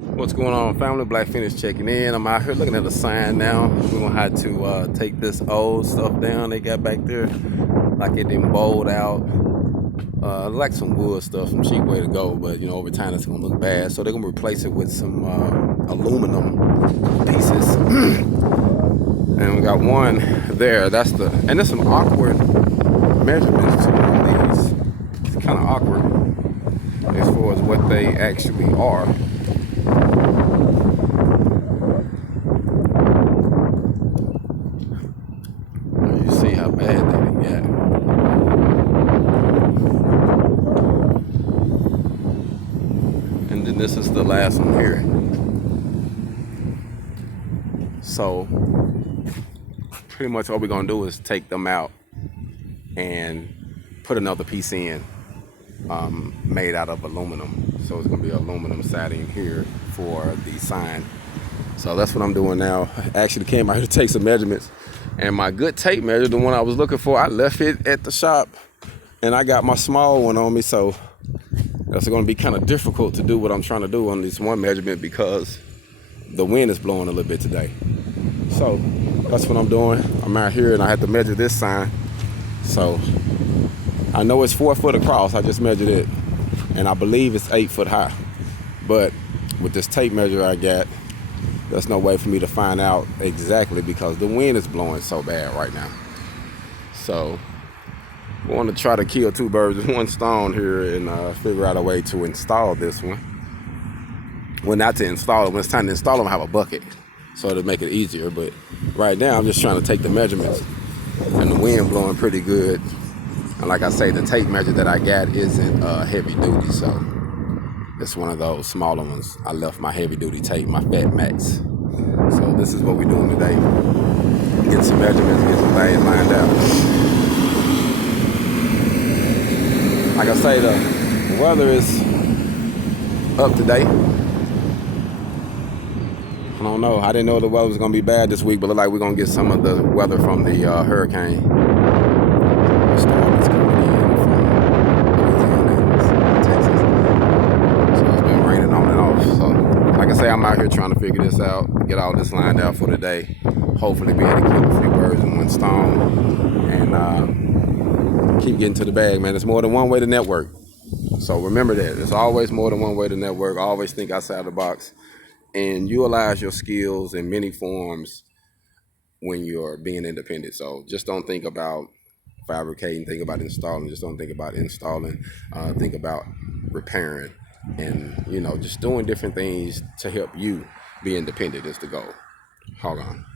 What's going on, family? Black Feniks checking in. I'm out here looking at the sign now. We're gonna have to take this old stuff down they got back there, like it didn't bowled out. Like some wood stuff, some cheap way to go, but you know, over time it's gonna look bad. So they're gonna replace it with some aluminum pieces. And we got one there. And there's some awkward measurements too on these. It's kind of awkward as far as what they actually are. You see how bad they got. And then this is the last one here. So pretty much all we're gonna do is take them out and put another piece in, made out of aluminum. So it's gonna be aluminum siding here for the sign. So that's what I'm doing now. I actually came out here to take some measurements, and my good tape measure, the one I was looking for, I left it at the shop, and I got my small one on me. So that's going to be kind of difficult to do what I'm trying to do on this one measurement because the wind is blowing a little bit today. So that's what I'm doing. I'm out here and I had to measure this sign. So I know it's 4 foot across. I just measured it, and I believe it's 8 foot high. But with this tape measure I got, there's no way for me to find out exactly because the wind is blowing so bad right now. So we want to try to kill two birds with one stone here and figure out a way to install this one. Well, not to install it. When it's time to install them, I have a bucket, so to make it easier. But right now, I'm just trying to take the measurements, and the wind blowing pretty good. And like I say, the tape measure that I got isn't heavy duty, so it's one of those smaller ones. I left my heavy duty tape, my Fat Max. So this is what we're doing today. Get some measurements, get some things lined out. Like I say, the weather is up to date. I don't know. I didn't know the weather was gonna be bad this week, but it look like we're gonna get some of the weather from the hurricane. The storm is coming in from Louisiana and Texas. So it's been raining on and off. So like I say, I'm out here trying to figure this out, get all this lined out for today. Hopefully be able to kill a few birds in one stone and keep getting to the bag, man. It's more than one way to network. So remember that. There's always more than one way to network. Always think outside the box and utilize your skills in many forms when you're being independent. So just don't think about fabricating, think about installing. Just don't think about installing. Think about repairing and, you know, just doing different things to help you be independent is the goal. Hold on.